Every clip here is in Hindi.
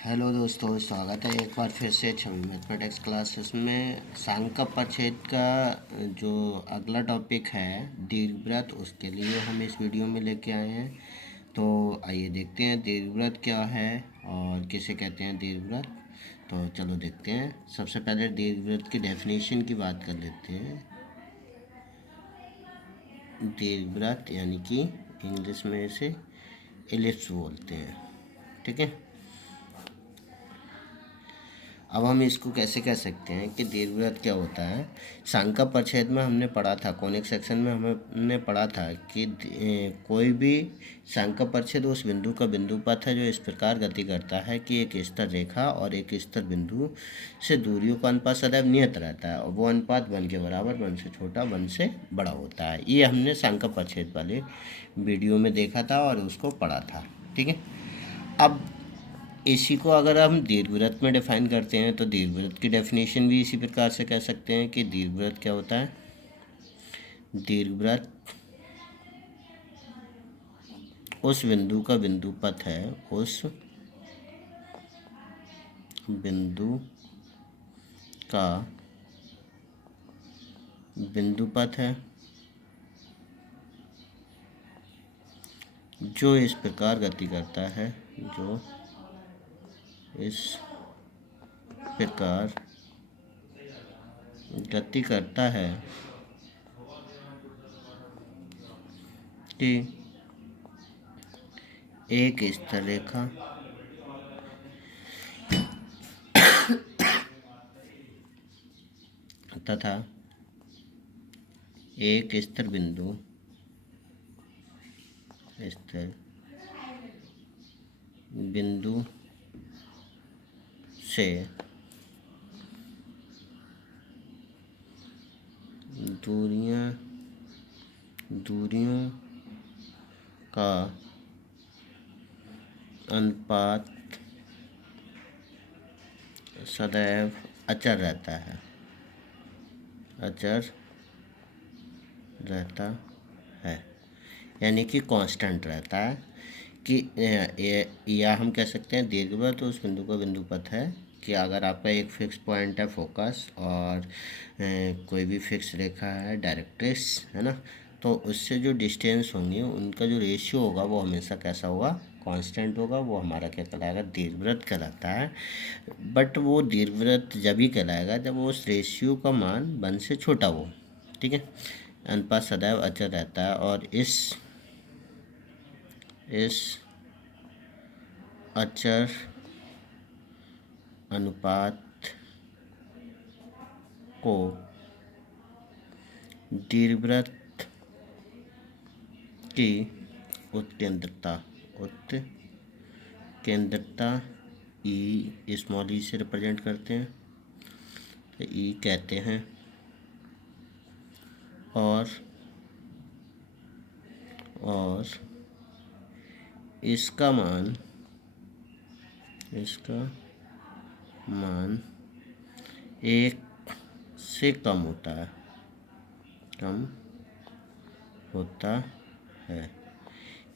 हेलो दोस्तों, स्वागत है एक बार फिर से छवि मैथमेटिक्स क्लासेस में। सांख्य परिच्छेद का जो अगला टॉपिक है दीर्घवृत्त, उसके लिए हम इस वीडियो में लेके आए हैं। तो आइए देखते हैं दीर्घवृत्त क्या है और किसे कहते हैं दीर्घवृत्त। तो चलो देखते हैं। सबसे पहले दीर्घवृत्त की डेफिनेशन की बात कर लेते हैं। दीर्घवृत्त यानी कि इंग्लिश में इसे एलिप्स बोलते हैं, ठीक है। अब हम इसको कैसे कह सकते हैं कि दीर्घवृत्त क्या होता है। सांख्य परिच्छेद में हमने पढ़ा था, कॉनिक सेक्शन में हमने पढ़ा था कि कोई भी सांख्य परिच्छेद उस बिंदु का बिंदु पथ है जो इस प्रकार गति करता है कि एक स्तर रेखा और एक स्तर बिंदु से दूरियों का अनुपात सदैव नियत रहता है और वो अनुपात 1 के बराबर, 1 से छोटा, 1 से बड़ा होता है। ये हमने सांख्य परिच्छेद वाले वीडियो में देखा था और उसको पढ़ा था, ठीक है। अब इसी को अगर हम दीर्घवृत्त में डिफाइन करते हैं तो दीर्घवृत्त की डेफिनेशन भी इसी प्रकार से कह सकते हैं कि दीर्घवृत्त क्या होता है। दीर्घवृत्त उस बिंदु का बिंदु पथ है, उस बिंदु का बिंदु पथ है जो इस प्रकार गति करता है, जो इस प्रकार गति करता है कि एक स्तर रेखा तथा एक स्तर बिंदु से दूरियों का अनुपात सदैव अचर रहता है, यानी कि कांस्टेंट रहता है। कि या हम कह सकते हैं दीर्घवृत्त तो उस बिंदु का बिंदु पथ है कि अगर आपका एक फिक्स पॉइंट है फोकस और कोई भी फिक्स रेखा है डायरेक्ट्रिक्स, है ना, तो उससे जो डिस्टेंस होंगे उनका जो रेशियो होगा वो हमेशा कैसा होगा, कांस्टेंट होगा। वो हमारा क्या कहलाएगा, दीर्घवृत्त कहलाता है। बट वो दीर्घवृत्त जब ही कहलाएगा जब वो उस रेशियो का मान 1 से छोटा हो, ठीक है। अनुपात सदैव अचर रहता है और इस अचर अनुपात को दीर्घवृत्त की उत्केंद्रता ई स्मॉल ई से रिप्रेजेंट करते हैं, तो ई कहते हैं। और इसका मान 1 से कम होता है।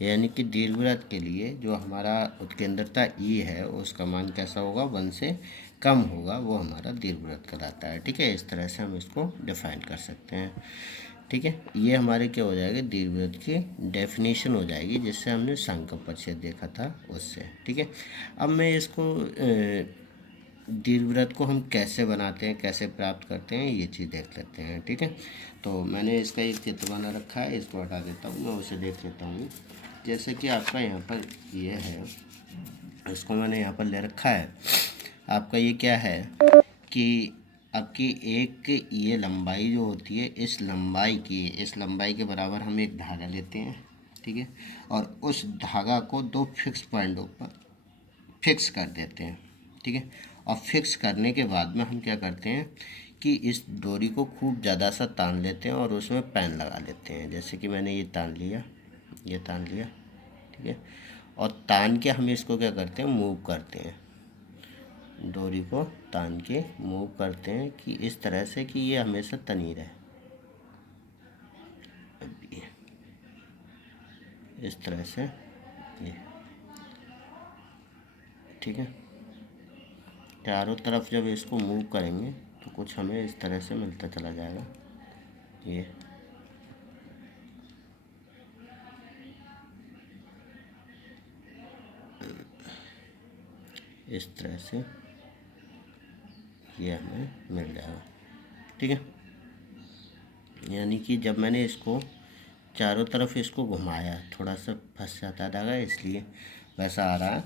यानी कि दीर्घवृत्त के लिए जो हमारा उत्केंद्रता ई है उसका मान कैसा होगा, 1 से कम होगा, वो हमारा दीर्घवृत्त कहलाता है, ठीक है। इस तरह से हम इसको डिफाइन कर सकते हैं, ठीक है। ये हमारे क्या हो जाएगा, दीर्घवृत्त की डेफिनेशन हो जाएगी जिससे हमने सांख्य परिच्छेद देखा था उससे, ठीक है। अब मैं इसको दीर्घवृत्त को हम कैसे बनाते हैं, कैसे प्राप्त करते हैं, ये चीज़ देख लेते हैं, ठीक है। तो मैंने इसका एक चित्र बना रखा है, इसको हटा देता हूँ, मैं उसे देख लेता हूँ। जैसे कि आपका यहाँ पर ये है, इसको मैंने यहाँ पर ले रखा है। आपका ये क्या है कि आपकी एक ये लंबाई जो होती है, इस लंबाई के बराबर हम एक धागा लेते हैं, ठीक है। और उस धागा को 2 फिक्स पॉइंटों पर फिक्स कर देते हैं, ठीक है। और फिक्स करने के बाद में हम क्या करते हैं कि इस डोरी को खूब ज़्यादा सा तान लेते हैं और उसमें पैन लगा लेते हैं। जैसे कि मैंने ये तान लिया, ठीक है। और तान के हम इसको क्या करते हैं, मूव करते हैं, डोरी को तान के मूव करते हैं कि इस तरह से कि ये हमेशा तनी रहे, इस तरह से ये, ठीक है। चारों तरफ जब इसको मूव करेंगे तो कुछ हमें इस तरह से मिलता चला जाएगा। ये इस तरह से ये हमें मिल जाएगा, ठीक है। यानी कि जब मैंने इसको चारों तरफ इसको घुमाया, थोड़ा सा फंस जाता था इसलिए वैसा आ रहा है।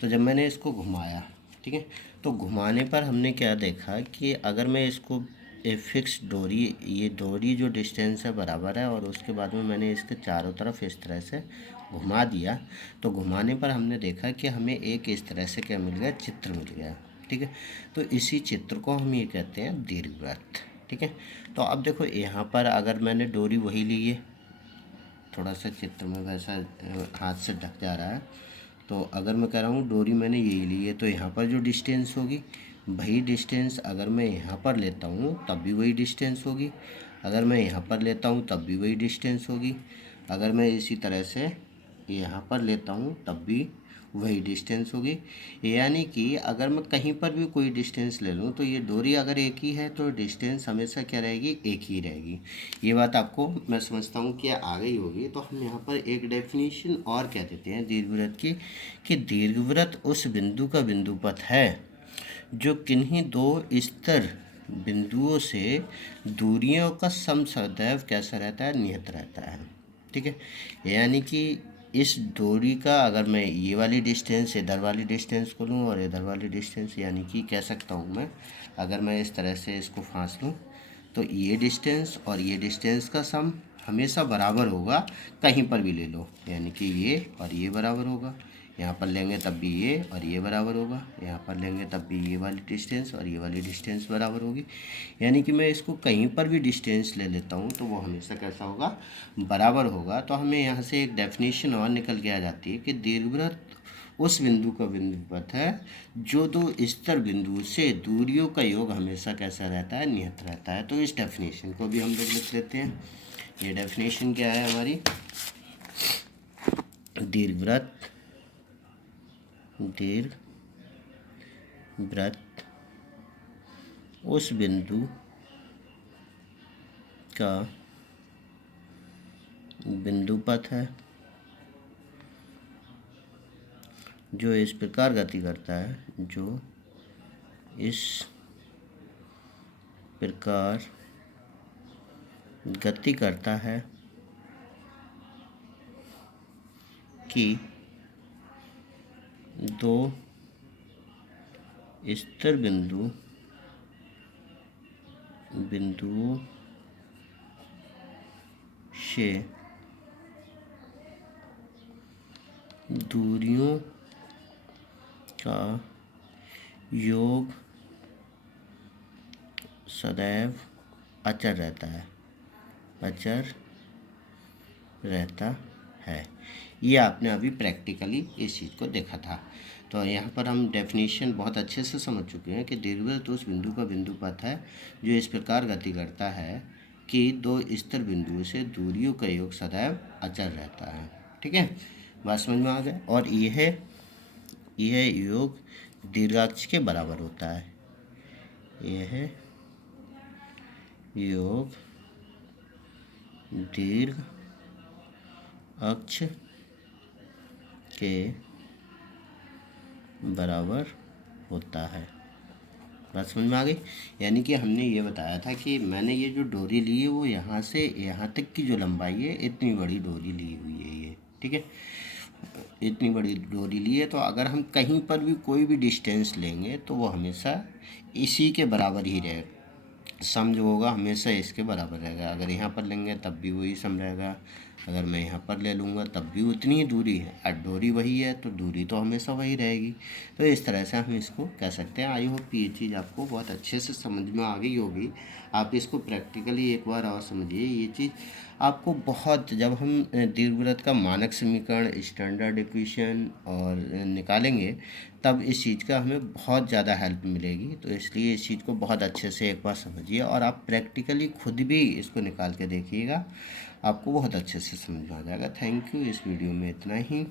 तो जब मैंने इसको घुमाया, ठीक है, तो घुमाने पर हमने क्या देखा कि अगर मैं इसको फिक्स डोरी, ये डोरी जो डिस्टेंस है बराबर है, और उसके बाद में मैंने इसके चारों तरफ इस तरह से घुमा दिया, तो घुमाने पर हमने देखा कि हमें एक इस तरह से क्या मिल गया, चित्र मिल गया, ठीक है। तो इसी चित्र को हम ये कहते हैं दीर्घवृत्त, ठीक है। तो अब देखो यहाँ पर अगर मैंने डोरी वही ली है, थोड़ा सा चित्र में वैसा हाथ से ढक जा रहा है, तो अगर मैं कह रहा हूँ डोरी मैंने यही ली है, तो यहाँ पर जो डिस्टेंस होगी वही डिस्टेंस अगर मैं यहाँ पर लेता हूँ तब भी वही डिस्टेंस होगी, अगर मैं यहाँ पर लेता हूँ तब भी वही डिस्टेंस होगी, अगर मैं इसी तरह से यहाँ पर लेता हूँ तब भी वही डिस्टेंस होगी। यानी कि अगर मैं कहीं पर भी कोई डिस्टेंस ले लूँ तो ये डोरी अगर एक ही है तो डिस्टेंस हमेशा क्या रहेगी, एक ही रहेगी। ये बात आपको मैं समझता हूँ कि आ गई होगी। तो हम यहाँ पर एक डेफिनेशन और कह देते हैं दीर्घवृत्त की, कि दीर्घवृत्त उस बिंदु का बिंदुपथ है जो किन्हीं दो स्तर बिंदुओं से दूरियों का सम सदैव कैसा रहता है, नियत रहता है, ठीक है। यानी कि इस डोरी का अगर मैं ये वाली डिस्टेंस इधर वाली डिस्टेंस को लूँ और इधर वाली डिस्टेंस, यानी कि कह सकता हूँ मैं, अगर मैं इस तरह से इसको फांस लूँ तो ये डिस्टेंस और ये डिस्टेंस का सम हमेशा बराबर होगा, कहीं पर भी ले लो। यानी कि ये और ये बराबर होगा, यहाँ पर लेंगे तब भी ये और ये बराबर होगा, यहाँ पर लेंगे तब भी ये वाली डिस्टेंस और ये वाली डिस्टेंस बराबर होगी। यानी कि मैं इसको कहीं पर भी डिस्टेंस ले लेता हूँ तो वो हमेशा कैसा होगा, बराबर होगा। तो हमें यहाँ से एक डेफिनेशन और निकल के आ जाती है कि दीर्घवृत्त उस बिंदु का बिंदुपथ है जो दो स्तर बिंदु से दूरियों का योग हमेशा कैसा रहता है, नियत रहता है। तो इस डेफिनेशन को भी हम लोग लिख लेते हैं। ये डेफिनेशन क्या है हमारी, दीर्घवृत्त उस बिंदु का बिंदुपथ है जो इस प्रकार गति करता है, जो इस प्रकार गति करता है कि दो स्तर बिंदुओं से दूरियों का योग सदैव अचर रहता है। ये आपने अभी प्रैक्टिकली इस चीज़ को देखा था। तो यहाँ पर हम डेफिनेशन बहुत अच्छे से समझ चुके हैं कि दीर्घवृत्त उस बिंदु का बिंदुपथ है जो इस प्रकार गति करता है कि दो स्तर बिंदुओं से दूरियों का योग सदैव अचर रहता है, ठीक है। बात समझ में आ गया। और यह योग दीर्घाक्ष के बराबर होता है, यह योग दीर्घ अक्ष के बराबर होता है। बात समझ में आ गई। यानी कि हमने ये बताया था कि मैंने ये जो डोरी ली है वो यहाँ से यहाँ तक की जो लंबाई है, इतनी बड़ी डोरी ली हुई है ये, ठीक है। इतनी बड़ी डोरी ली है, तो अगर हम कहीं पर भी कोई भी डिस्टेंस लेंगे तो वो हमेशा इसी के बराबर ही रहेगा, सम जो होगा हमेशा इसके बराबर रहेगा। अगर यहाँ पर लेंगे तब भी वही सम रहेगा, अगर मैं यहाँ पर ले लूँगा तब भी उतनी ही दूरी है, और डोरी वही है तो दूरी तो हमेशा वही रहेगी। तो इस तरह से हम इसको कह सकते हैं। आई होप ये चीज़ आपको बहुत अच्छे से समझ में आ गई होगी। आप इसको प्रैक्टिकली एक बार और समझिए। ये चीज़ आपको बहुत, जब हम दीर्घवृत्त का मानक समीकरण, स्टैंडर्ड इक्वेशन और निकालेंगे तब इस चीज़ का हमें बहुत ज़्यादा हेल्प मिलेगी। तो इसलिए इस चीज़ को बहुत अच्छे से एक बार समझिए और आप प्रैक्टिकली खुद भी इसको निकाल के देखिएगा, आपको बहुत अच्छे से समझ में आ जाएगा। Thank you. इस वीडियो में इतना ही।